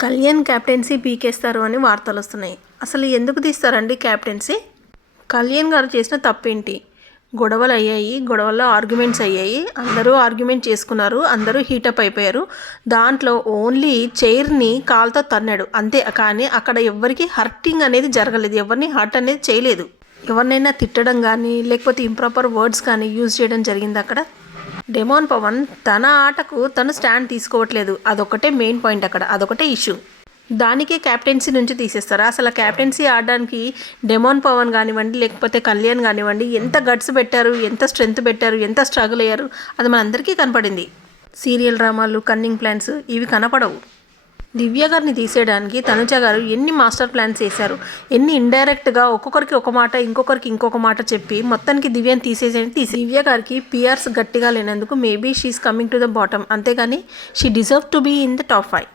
Kalyan captaincy పీకేస్తారు అని వార్తలు వస్తున్నాయి. అసలు ఎందుకు తీస్తారండి క్యాప్టెన్సీ? కళ్యాణ్ గారు చేసిన తప్పేంటి? గొడవలు అయ్యాయి, గొడవల్లో ఆర్గ్యుమెంట్స్ అయ్యాయి, అందరూ ఆర్గ్యుమెంట్ చేసుకున్నారు, అందరూ హీటప్ అయిపోయారు. దాంట్లో ఓన్లీ చైర్ని కాల్తో తన్నాడు అంతే. కానీ అక్కడ ఎవరికి హర్టింగ్ అనేది జరగలేదు, ఎవరిని హర్ట్ అనేది చేయలేదు. ఎవరినైనా తిట్టడం కానీ లేకపోతే ఇంప్రాపర్ వర్డ్స్ కానీ యూజ్ చేయడం జరిగింది అక్కడ. డెమాన్ పవన్ తన ఆటకు తను స్టాండ్ తీసుకోవట్లేదు, అదొకటే మెయిన్ పాయింట్ అక్కడ, అదొకటే ఇష్యూ. దానికే క్యాప్టెన్సీ నుంచి తీసేస్తారా? అసలు క్యాప్టెన్సీ ఆడడానికి డెమాన్ పవన్ కానివ్వండి లేకపోతే కళ్యాణ్ కానివ్వండి ఎంత గట్స్ పెట్టారు, ఎంత స్ట్రెంగ్త్ పెట్టారు, ఎంత స్ట్రగుల్ అయ్యారు, అది మనందరికీ కనపడింది. సీరియల్ డ్రామాలు, కన్నింగ్ ప్లాన్స్ ఇవి కనపడవు. దివ్య గారిని తీసేయడానికి తనుజ గారు ఎన్ని మాస్టర్ ప్లాన్స్ చేశారు, ఎన్ని ఇండైరెక్ట్గా ఒక్కొక్కరికి ఒక మాట ఇంకొకరికి ఇంకొక మాట చెప్పి మొత్తానికి దివ్యని దివ్య గారికి పిఆర్స్ గట్టిగా లేనందుకు maybe she's coming to the bottom, అంతేగాని she deserve to be in the top 5.